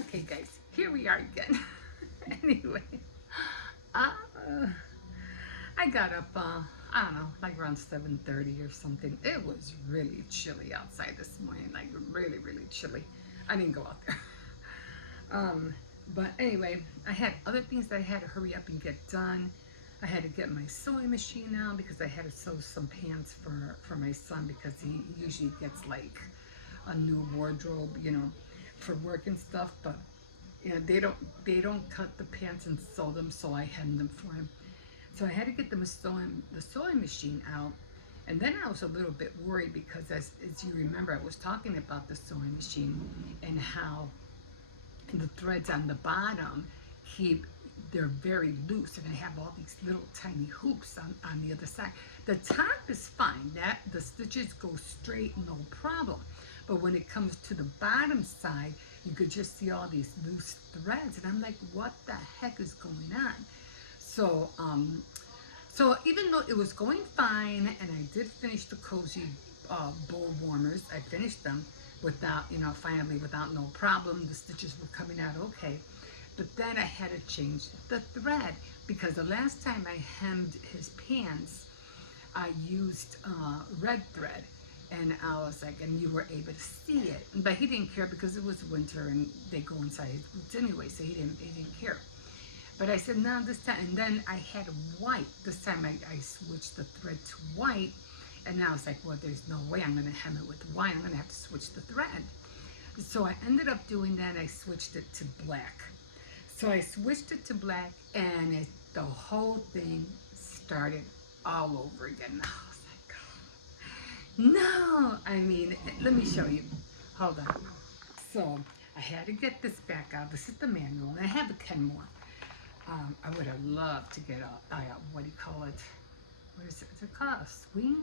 Okay, guys, here we are again. Anyway, uh, I got up, I don't know, like around 7:30 or something. It was really chilly outside this morning, like really, really chilly. I didn't go out there. Um, but anyway, I had other things that I had to hurry up and get done. I had to get my sewing machine out because I had to sew some pants for my son because he usually gets like a new wardrobe, for work and stuff. But they don't cut the pants and sew them, so I hem them for him. So I had to get the sewing machine out. And then I was a little bit worried because as you remember, I was talking about the sewing machine and how the threads on the bottom keep they're very loose, and I have all these little tiny hoops on the other side. The top is fine, that the stitches go straight, no problem. But when it comes to the bottom side, you could just see all these loose threads, and I'm like, what the heck is going on? So even though it was going fine, and I did finish the cozy bowl warmers, I finished them without, finally without no problem. The stitches were coming out okay. But then I had to change the thread because the last time I hemmed his pants, I used red thread. And I was like, and you were able to see it. But he didn't care because it was winter and they go inside his boots anyway, so he didn't care. But I said, no, this time, and then I had white. This time I switched the thread to white, and I was like, well, there's no way I'm gonna hem it with white. I'm gonna have to switch the thread. So I ended up doing that, and I switched it to black. So I switched it to black, and the whole thing started all over again. I was like, oh, no, I mean, let me show you. Hold on. So I had to get this back out. This is the manual, and I have a Kenmore. I would have loved to get what do you call it? What is it? Is it called a swing?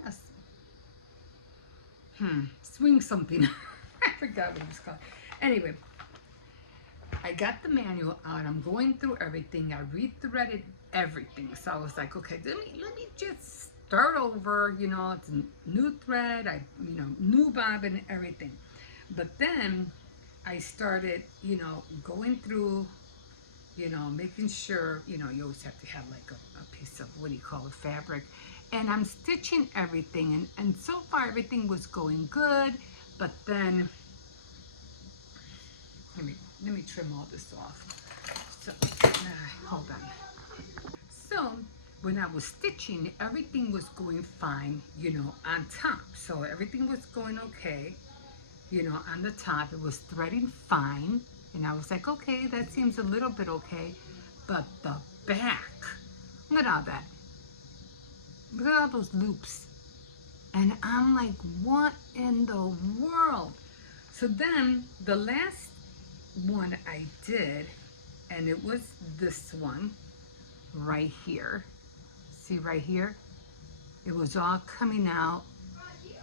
Swing something. I forgot what it was called. Anyway, I got the manual out. I'm going through everything. I rethreaded everything. So I was like, okay, let me just start over. It's a new thread. New bobbin, everything. But then I started, going through, making sure, you always have to have like a piece of, what do you call it, fabric. And I'm stitching everything. And so far everything was going good. But then, let me trim all this off. So, hold on. So, when I was stitching, everything was going fine, on top. So everything was going okay, on the top. It was threading fine. And I was like, okay, that seems a little bit okay. But the back, look at all that. Look at all those loops. And I'm like, what in the world? So then the last one I did, and it was this one right here. See right here? It was all coming out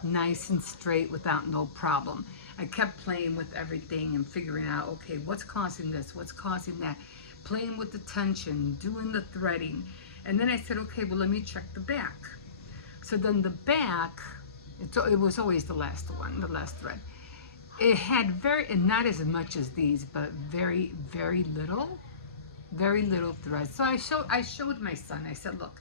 nice and straight without no problem. I kept playing with everything and figuring out, okay, what's causing this? What's causing that? Playing with the tension, doing the threading. And then I said, okay, well, let me check the back. So then the back, it was always the last one, the last thread. It had and not as much as these, but very, very little threads. So I showed my son, I said, look,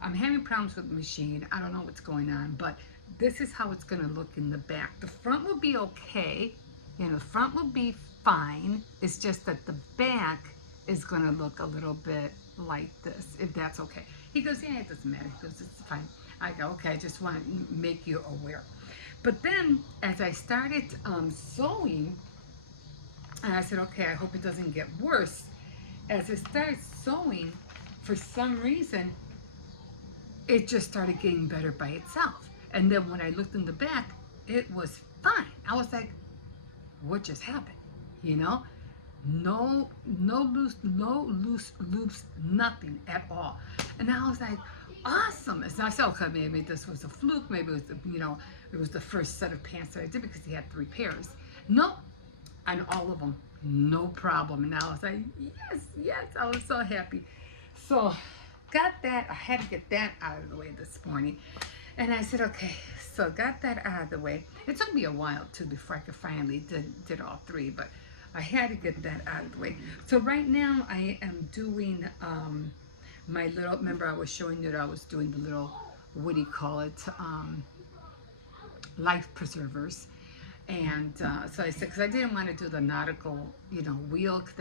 I'm having problems with the machine. I don't know what's going on, but this is how it's going to look in the back. The front will be okay. The front will be fine. It's just that the back is going to look a little bit like this, if that's okay. He goes, yeah, it doesn't matter. He goes, it's fine. I go, okay, I just want to make you aware. But then, as I started sewing, and I said, okay, I hope it doesn't get worse. As I started sewing, for some reason, it just started getting better by itself. And then when I looked in the back, it was fine. I was like, what just happened? No loose loops, nothing at all. And I was like, awesome. And so I said, okay, maybe this was a fluke. Maybe it was, it was the first set of pants that I did because he had 3 pairs. Nope. And all of them, no problem. And I was like, yes, I was so happy. So got that. I had to get that out of the way this morning. And I said, okay, so got that out of the way. It took me a while too before I could finally did all 3, but I had to get that out of the way. So right now I am doing my little, remember I was showing you that I was doing the little, what do you call it, life preservers. And so I said, because I didn't want to do the nautical, wheel, 'cause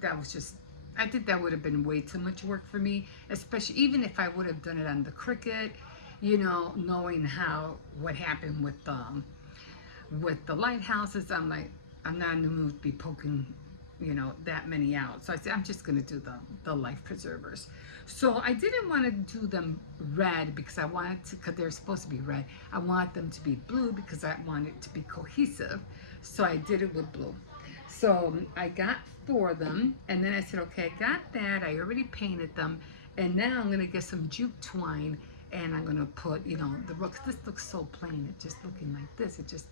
that was just, I think that would have been way too much work for me, especially even if I would have done it on the Cricut, knowing what happened with the lighthouses. I'm like, I'm not in the mood to be poking, that many out. So I said, I'm just going to do the life preservers. So I didn't want to do them red because I wanted to, because they're supposed to be red. I want them to be blue because I want it to be cohesive. So I did it with blue. So I got 4 of them, and then I said, okay, I got that. I already painted them, and now I'm going to get some jute twine, and I'm going to put, the rooks. This looks so plain. It's just looking like this. It just,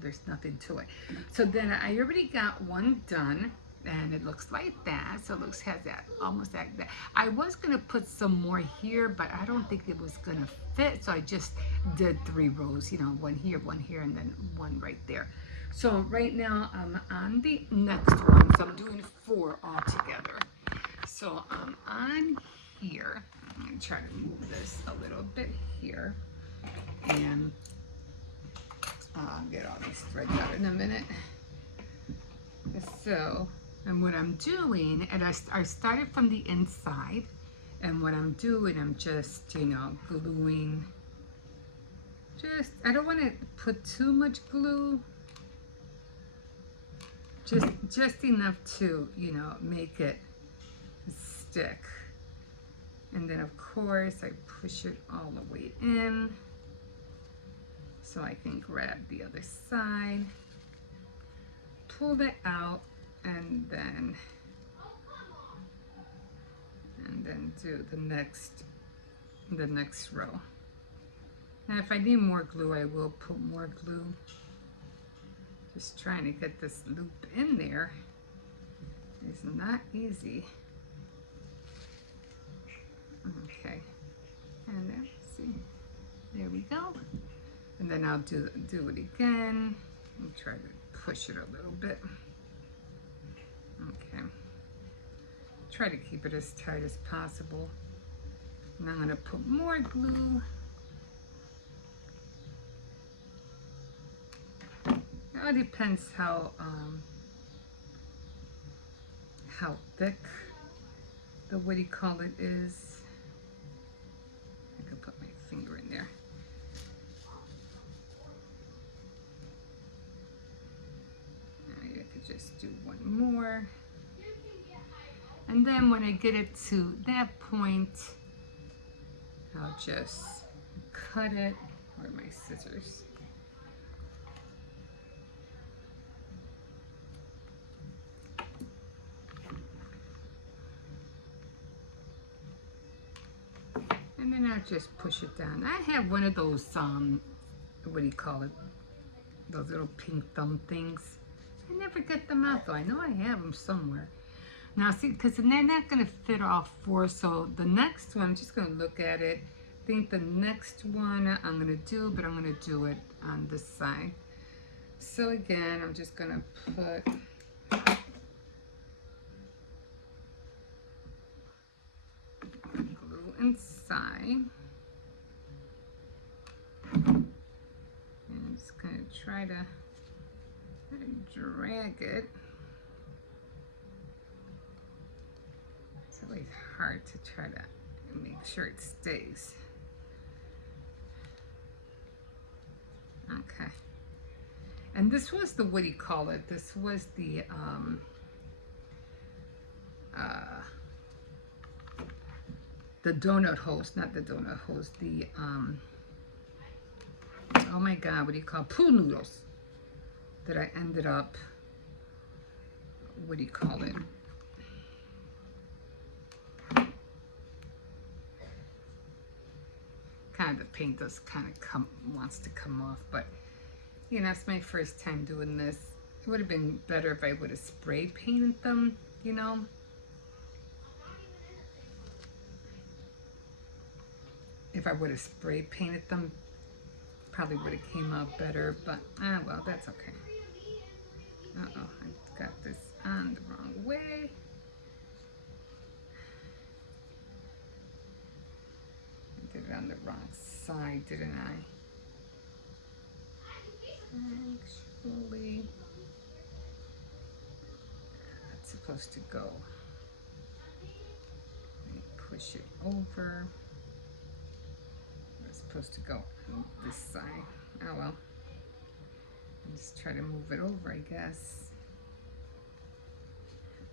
there's nothing to it. So then I already got one done, and it looks like that. So it has that, almost like that. I was going to put some more here, but I don't think it was going to fit. So I just did 3 rows, one here, and then one right there. So right now I'm on the next one. So I'm doing 4 altogether. So I'm on here. I'm going to try to move this a little bit here. And I'll get all these threads out in a minute. So, and what I'm doing, and I started from the inside. And what I'm doing, I'm just, gluing. I don't want to put too much glue. Just enough to, make it stick. And then of course I push it all the way in so I can grab the other side, pull that out, and then do the next row. Now if I need more glue, I will put more glue. Just trying to get this loop in there is not easy. Okay, and then see, there we go. And then I'll do it again and try to push it a little bit. Okay, try to keep it as tight as possible. And I'm going to put more glue. It all depends how thick the, what do you call it, is. I can put my finger in there. I could just do one more. And then when I get it to that point, I'll just cut it. Where are my scissors? And then I'll just push it down. I have one of those, what do you call it? Those little pink thumb things. I never get them out though. I know I have them somewhere. Now see, because they're not going to fit all 4. So the next one, I'm just going to look at it. I think the next one I'm going to do, but I'm going to do it on this side. So again, I'm just going to put glue inside. And I'm just going to try to drag it. It's always hard to try to make sure it stays. Okay. And this was the, what do you call it? This was the donut host, not the donut host, the oh my god, what do you call it? Pool noodles that I ended up, what do you call it? Kind of the paint does kind of wants to come off, but it's my first time doing this. It would have been better if I would have spray painted them, If I would have spray painted them, probably would have came out better, but well, that's okay. Uh-oh, I got this on the wrong way. I did it on the wrong side, didn't I? Actually, that's supposed to go. Let me push it over. It's supposed to go on this side. Oh well. Just try to move it over, I guess.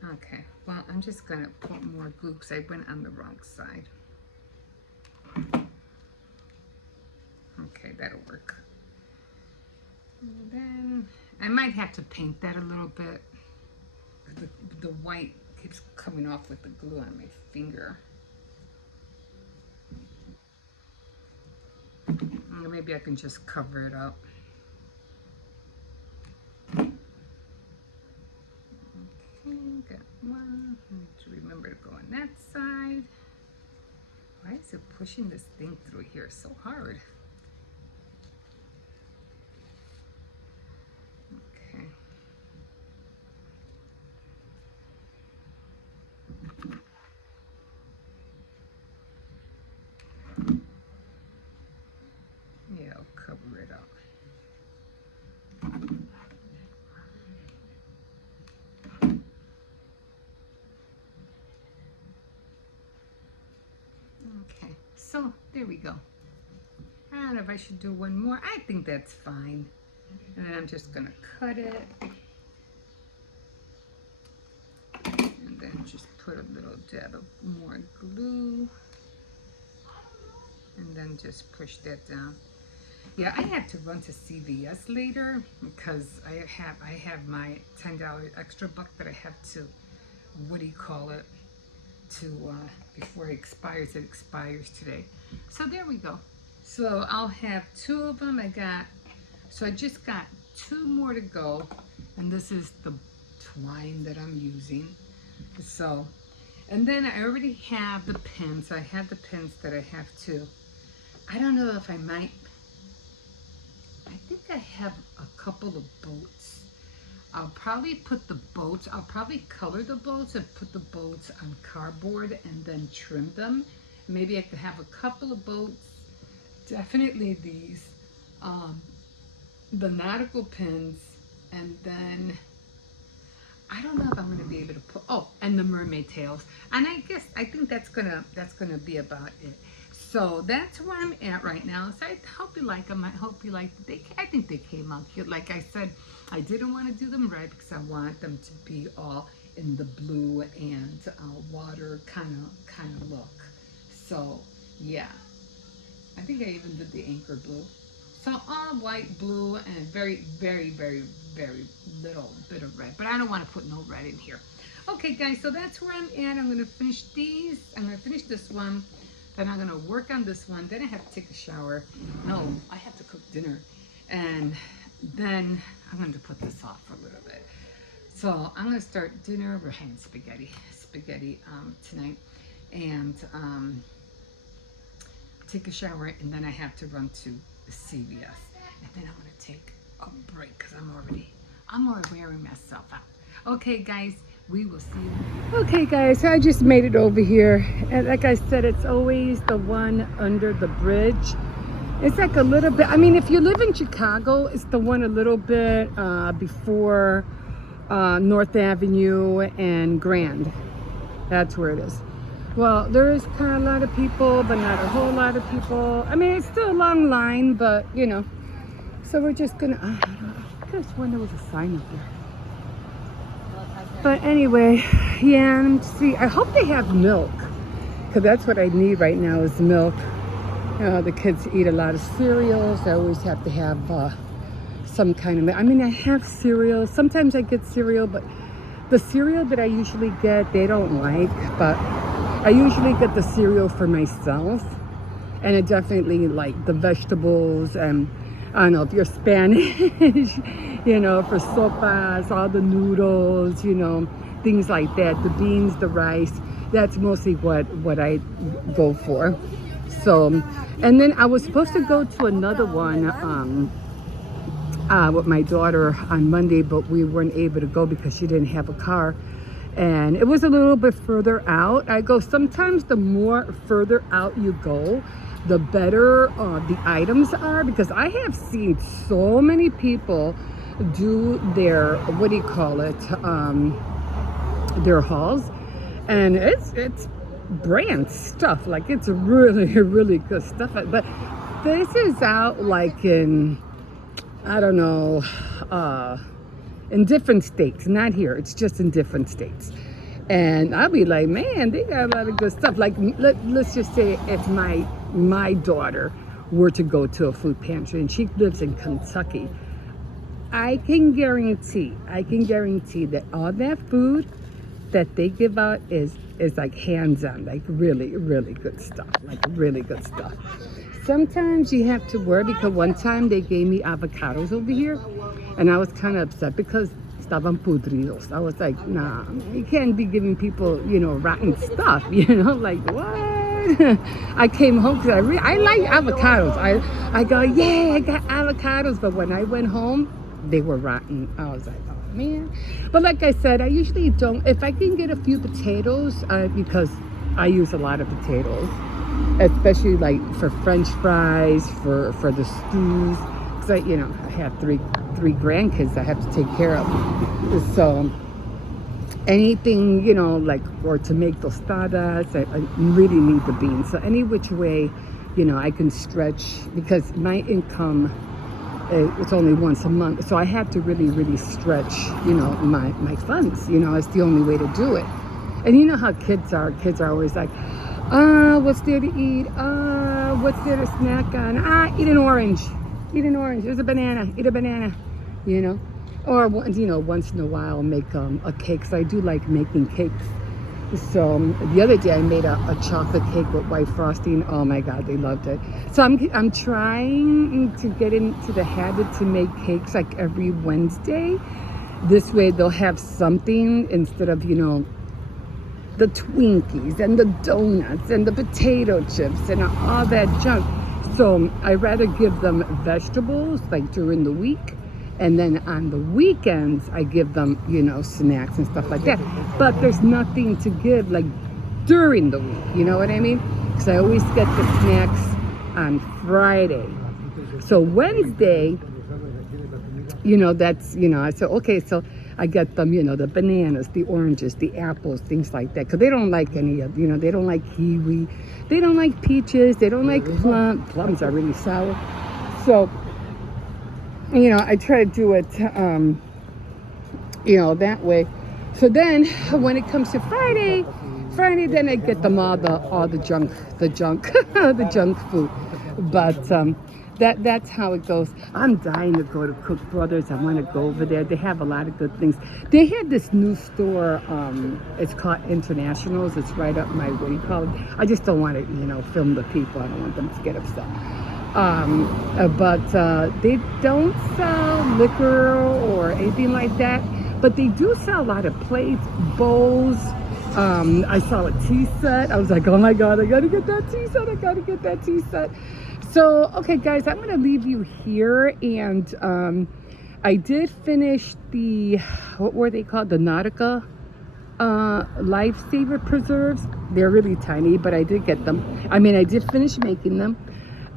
Okay, well, I'm just gonna put more glue because I went on the wrong side. Okay, that'll work. And then I might have to paint that a little bit. The white keeps coming off with the glue on my finger. Or maybe I can just cover it up. Okay, got one. I need to remember to go on that side. Why is it pushing this thing through here so hard? Okay. Yeah, I'll cover it up. Okay, so there we go. I don't know if I should do one more. I think that's fine. And then I'm just gonna cut it. And then just put a little dab of more glue. And then just push that down. Yeah, I have to run to CVS later because I have my $10 extra buck that I have to, what do you call it, to before it expires. It expires today. So there we go. So I'll have 2 of them. I just got 2 more to go, and this is the twine that I'm using. So, and then I already have the pins. I have the pins that I have to, I don't know if I might, I think I have a couple of boats. I'll probably put the boats, I'll probably color the boats and put the boats on cardboard and then trim them. Maybe I could have a couple of boats. Definitely these, the nautical pins, and then I don't know if I'm going to be able to put, oh, and the mermaid tails. And I think that's gonna be about it. So that's where I'm at right now. So I hope you like them. I hope you like, I think they came out cute. Like I said, I didn't want to do them red because I want them to be all in the blue and water kind of look. So yeah, I think I even did the anchor blue. So all white, blue, and very, very, very, very little bit of red. But I don't want to put no red in here. Okay, guys, so that's where I'm at. I'm going to finish these. I'm going to finish this one. Then I'm going to work on this one. Then I have to take a shower. No, I have to cook dinner. And then I'm going to put this off for a little bit. So I'm going to start dinner. We're having spaghetti tonight. And take a shower. And then I have to run to CVS, and then I'm gonna take a break because I'm already wearing myself out. Okay, guys, we will see you. Okay, guys, I just made it over here, and like I said, it's always the one under the bridge. It's like a little bit. I mean, if you live in Chicago, it's the one a little bit before North Avenue and Grand. That's where it is. Well, there is kind of a lot of people, but not a whole lot of people. I mean, it's still a long line, but, you know. So we're just going to... I could have sworn there was a sign up there. But anyway, yeah, let me see. I hope they have milk, because that's what I need right now is milk. You know, the kids eat a lot of cereals. I always have to have some kind of milk. I mean, I have cereal. Sometimes I get cereal, but the cereal that I usually get, they don't like, but... I usually get the cereal for myself, and I definitely like the vegetables, and I don't know if you're Spanish, you know, for sopas, all the noodles, you know, things like that, the beans, the rice, that's mostly what I go for. So, and then I was supposed to go to another one with my daughter on Monday, but we weren't able to go because she didn't have a car. And it was a little bit further out. I go, sometimes the more further out you go, the better the items are, because I have seen so many people do their, what do you call it, their hauls, and it's brand stuff, like it's really really good stuff. But this is out like in, I don't know, in different states, not here, it's just in different states. And I'll be like, man, they got a lot of good stuff. Like, let's just say if my daughter were to go to a food pantry, and she lives in Kentucky, I can guarantee that all that food that they give out is like hands-on, like really, really good stuff, like really good stuff. Sometimes you have to worry, because one time they gave me avocados over here, and I was kind of upset because estaban podridos. I was like, nah, you can't be giving people, you know, rotten stuff, you know, like what? I came home because I like avocados. I go, yeah, I got avocados, but when I went home, they were rotten. I was like, oh man. But like I said, I usually don't, if I can get a few potatoes, because I use a lot of potatoes, especially like for French fries, for the stews, because I have three grandkids I have to take care of. So anything, like, or to make tostadas, I really need the beans. So any which way, I can stretch, because my income, it's only once a month, so I have to really, really stretch, my funds. It's the only way to do it. And you know how kids are. Kids are always like, what's there to eat? What's there to snack on? Eat an orange. Eat an orange. There's a banana. Eat a banana. Or once in a while make a cake. So I do like making cakes. So the other day I made a chocolate cake with white frosting. Oh my God, they loved it. So I'm trying to get into the habit to make cakes like every Wednesday. This way they'll have something instead of, the Twinkies and the donuts and the potato chips and all that junk. So I rather give them vegetables like during the week, and then on the weekends I give them, snacks and stuff like that. But there's nothing to give like during the week, you know what I mean? Because I always get the snacks on Friday. So Wednesday, that's, I said, okay, so I get them, the bananas, the oranges, the apples, things like that. Because they don't like any of, they don't like kiwi. They don't like peaches. They don't like plums. Plums are really sour. So, I try to do it, that way. So then when it comes to Friday, then I get them all the junk, the junk food. But, that's how it goes. I'm dying to go to Cook Brothers. I want to go over there. They have a lot of good things. They had this new store. It's called Internationals. It's right up my, what do you call it? I just don't want to, film the people. I don't want them to get upset. But they don't sell liquor or anything like that. But they do sell a lot of plates, bowls. I saw a tea set. I was like, oh my God, I got to get that tea set. I got to get that tea set. So, okay, guys, I'm going to leave you here. And I did finish the, what were they called? The Nautical Lifesaver Preserves. They're really tiny, but I did get them. I did finish making them.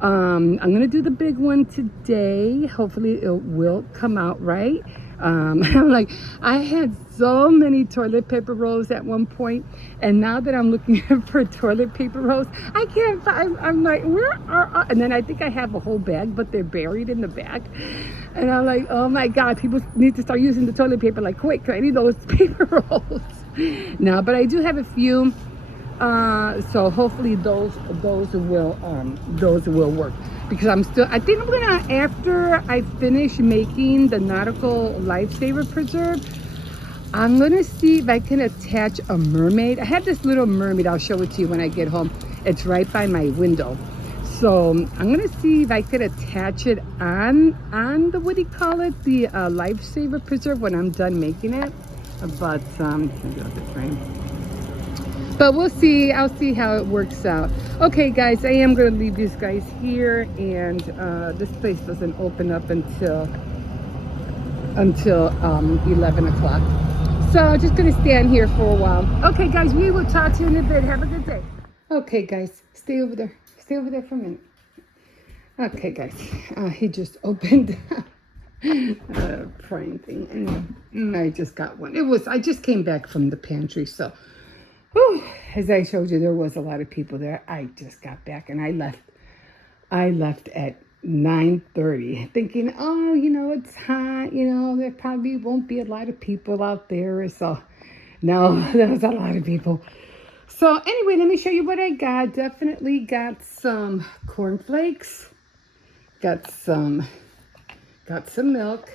I'm going to do the big one today. Hopefully it will come out right. I'm like, I had so many toilet paper rolls at one point, and now that I'm looking for toilet paper rolls, I can't find. I'm like, where are? And then I think I have a whole bag, but they're buried in the bag. And I'm like, oh my God, people need to start using the toilet paper like quick. I need those paper rolls. No, but I do have a few. So hopefully those will work, because I think I'm gonna, after I finish making the Nautical Lifesaver Preserve, I'm gonna see if I can attach a mermaid. I have this little mermaid. I'll show it to you when I get home. It's right by my window. So I'm gonna see if I could attach it on the, what do you call it, the Lifesaver Preserve when I'm done making it. But But we'll see. I'll see how it works out. Okay, guys, I am going to leave these guys here. And this place doesn't open up until until 11 o'clock. So just gonna stand here for a while. Okay, guys, we will talk to you in a bit. Have a good day. Okay, guys, stay over there. Stay over there for a minute. Okay, guys, he just opened a praying thing, and I just got one. I just came back from the pantry, so whew, as I showed you, there was a lot of people there. I just got back, and I left at 9:30, thinking, oh, it's hot, there probably won't be a lot of people out there. So, no, there was a lot of people. So, anyway, let me show you what I got. Definitely got some cornflakes, got some milk,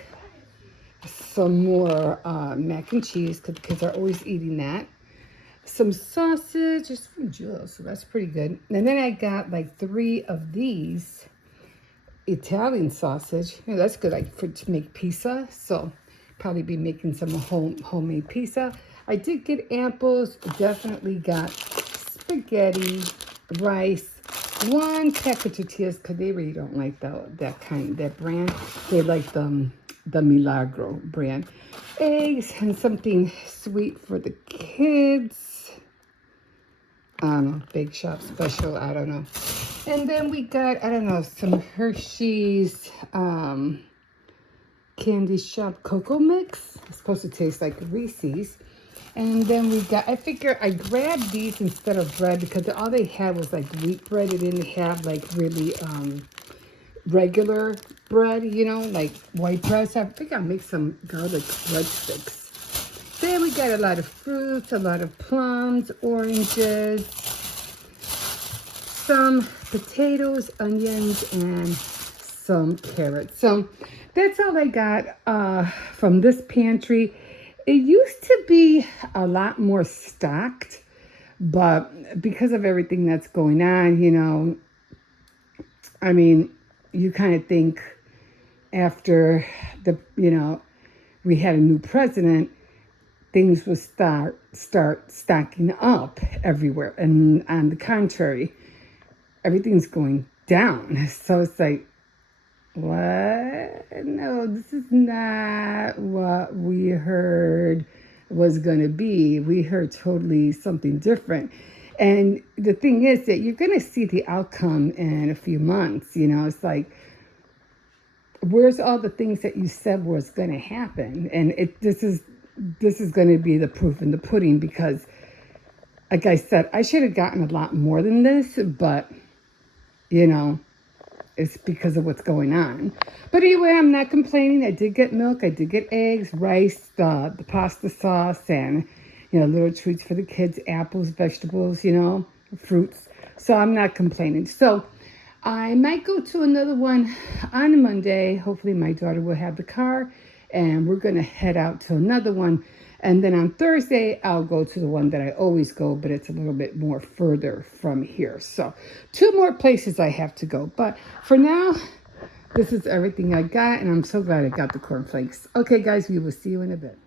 some more mac and cheese, because the kids are always eating that. Some sausage, just from Jewel, so that's pretty good. And then I got like 3 of these Italian sausage. That's good, to make pizza. So probably be making some homemade pizza. I did get apples. Definitely got spaghetti, rice, 1 pack of tortillas, because they really don't like that brand. They like the Milagro brand. Eggs and something sweet for the kids. I don't know, Bake Shop special, I don't know. And then we got, I don't know, some Hershey's Candy Shop Cocoa Mix. It's supposed to taste like Reese's. And then we got, I figure I grabbed these instead of bread, because all they had was like wheat bread. It didn't have like really regular bread, like white bread. So I think I'll make some garlic breadsticks. Then we got a lot of fruits, a lot of plums, oranges, some potatoes, onions, and some carrots. So that's all I got from this pantry. It used to be a lot more stocked, but because of everything that's going on, I mean, you kind of think after we had a new president, things would start stocking up everywhere. And on the contrary, everything's going down. So it's like, what? No, this is not what we heard was going to be. We heard totally something different. And the thing is that you're going to see the outcome in a few months. It's like, where's all the things that you said was going to happen? And this is going to be the proof in the pudding, because like I said, I should have gotten a lot more than this, but it's because of what's going on. But anyway, I'm not complaining. I did get milk, I did get eggs, rice, the pasta sauce, and little treats for the kids, apples, vegetables, fruits. So I'm not complaining. So I might go to another one on Monday. Hopefully my daughter will have the car, and we're going to head out to another one. And then on Thursday, I'll go to the one that I always go, but it's a little bit more further from here. So 2 more places I have to go. But for now, this is everything I got, and I'm so glad I got the cornflakes. Okay, guys, we will see you in a bit.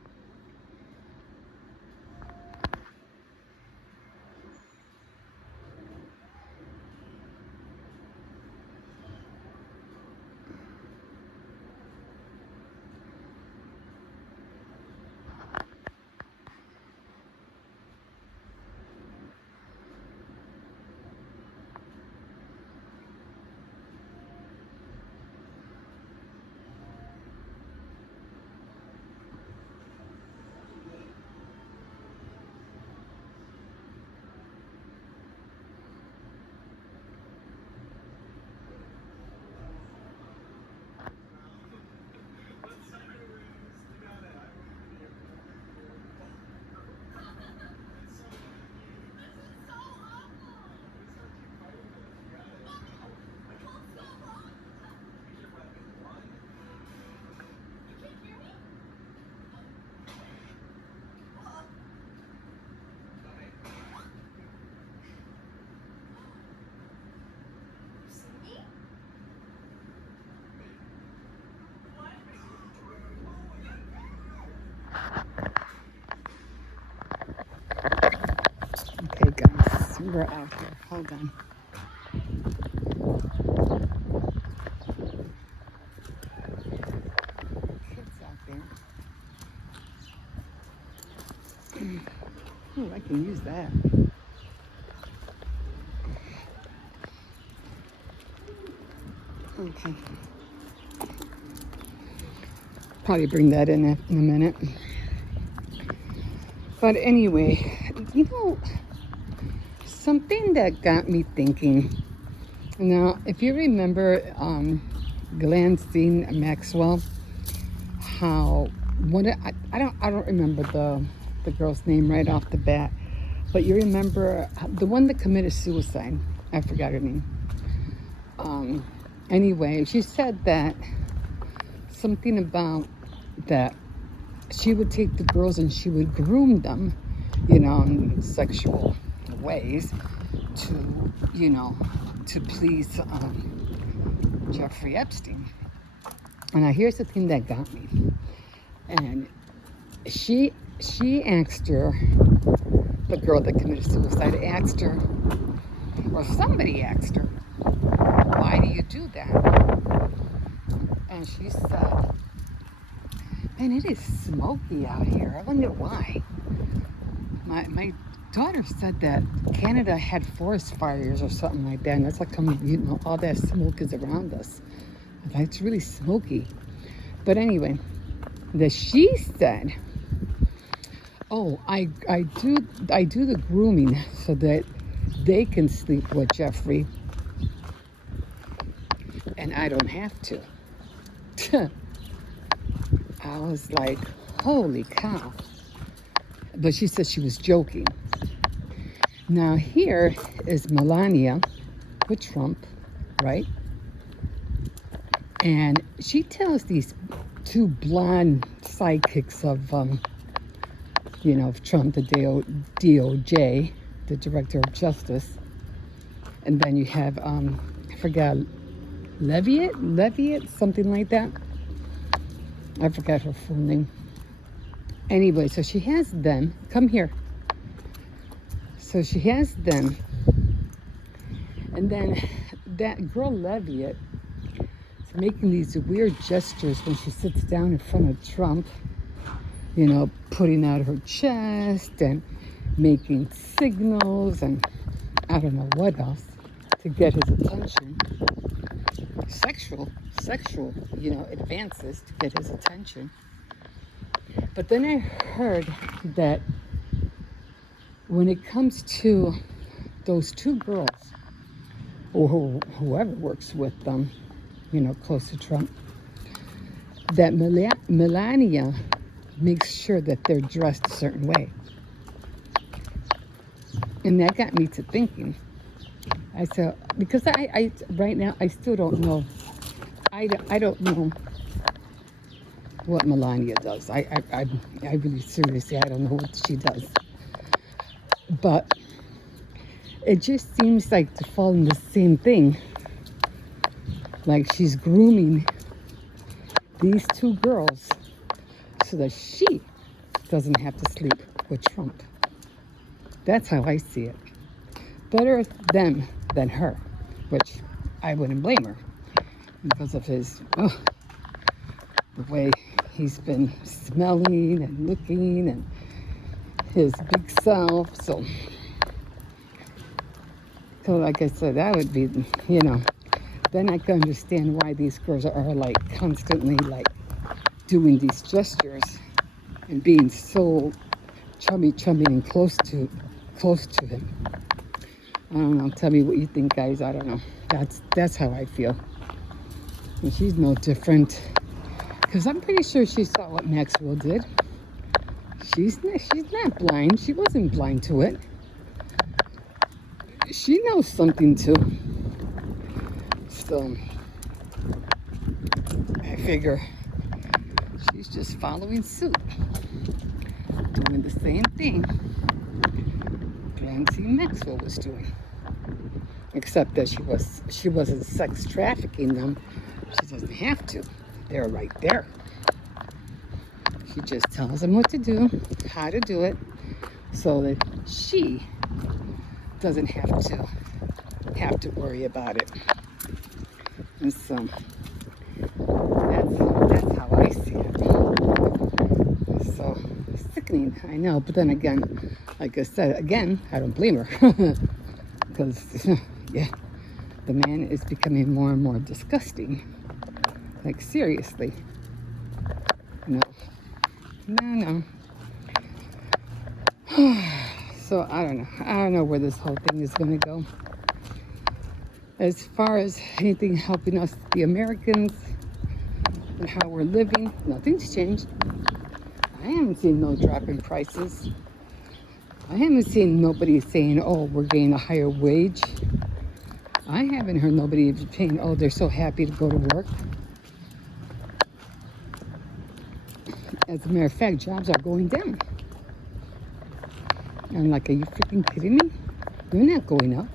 Okay, guys, we're out here. Hold on. Kids out there. Oh, I can use that. Okay. Probably bring that in a minute. But anyway, you know, something that got me thinking. Now, if you remember Ghislaine Maxwell, how I don't remember the girl's name right off the bat, but you remember the one that committed suicide. I forgot her name. Anyway, she said that something about that she would take the girls and she would groom them, you know, in sexual ways to, you know, to please Jeffrey Epstein. And now here's the thing that got me. And she asked her, the girl that committed suicide asked her, or somebody asked her, why do you do that? And she said, man, it is smoky out here. I wonder why. My daughter said that Canada had forest fires or something like that, and that's like coming, you know, all that smoke is around us. It's really smoky. But anyway, that she said, oh, I do the grooming so that they can sleep with Jeffrey and I don't have to. I was like, holy cow. But she said she was joking. Now here is Melania with Trump, right? And she tells these two blonde sidekicks of, you know, of Trump, the DOJ, the Director of Justice. And then you have, I forgot, Leviat, something like that. I forgot her full name. Anyway, so she has them. Come here. So she has them. And then that girl Leviat is making these weird gestures when she sits down in front of Trump. You know, putting out her chest and making signals and I don't know what else to get his attention. Sexual, you know, advances to get his attention. But then I heard that when it comes to those two girls, or whoever works with them, you know, close to Trump, that Melania makes sure that they're dressed a certain way. And that got me to thinking. I said, because I right now, I still don't know. I don't know what Melania does. I really seriously, I don't know what she does. But it just seems like to fall in the same thing. Like she's grooming these two girls so that she doesn't have to sleep with Trump. That's how I see it. Better them than her, which I wouldn't blame her because of his, the way he's been smelling and looking and his big self. So like I said, that would be, you know, then I can understand why these girls are like constantly like doing these gestures and being so chummy and close to him. I don't know. Tell me what you think, guys. I don't know. That's how I feel. And she's no different, because I'm pretty sure she saw what Maxwell did. She's not blind. She wasn't blind to it. She knows something too. So I figure she's just following suit, doing the same thing Nancy Maxwell was doing, except that she wasn't sex trafficking them. She doesn't have to. They're right there. She just tells them what to do, how to do it, so that she doesn't have to worry about it. And so that's how I see it. So sickening, I know, but then again, Like I said, again, I don't blame her. Because, yeah, the man is becoming more and more disgusting. Like, seriously. No. No. So, I don't know. I don't know where this whole thing is going to go. As far as anything helping us, the Americans, and how we're living, nothing's changed. I haven't seen no drop in prices. I haven't seen nobody saying, oh, we're getting a higher wage. I haven't heard nobody saying, oh, they're so happy to go to work. As a matter of fact, jobs are going down. I'm like, are you freaking kidding me? They're not going up.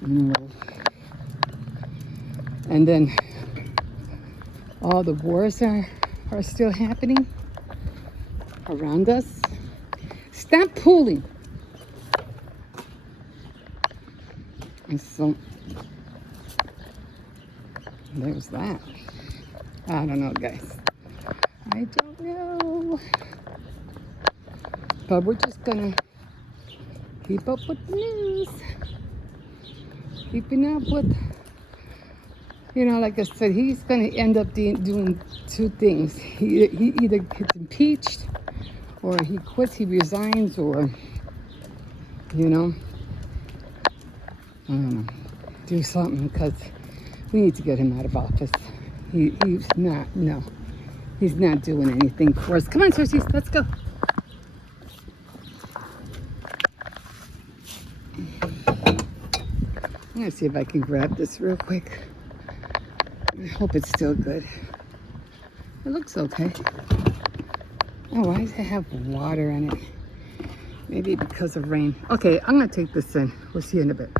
No. And then all the wars are still happening around us. Stop pulling. And so there's that. I don't know, guys. I don't know. But we're just gonna keep up with the news. Keeping up with, like I said, he's gonna end up doing two things. He either gets impeached, or he quits, he resigns, or, I don't know, do something, because we need to get him out of office. He's not doing anything for us. Come on, Cersei, let's go. I'm gonna see if I can grab this real quick. I hope it's still good. It looks okay. Oh, why does it have water in it? Maybe because of rain. Okay, I'm gonna take this in. We'll see you in a bit.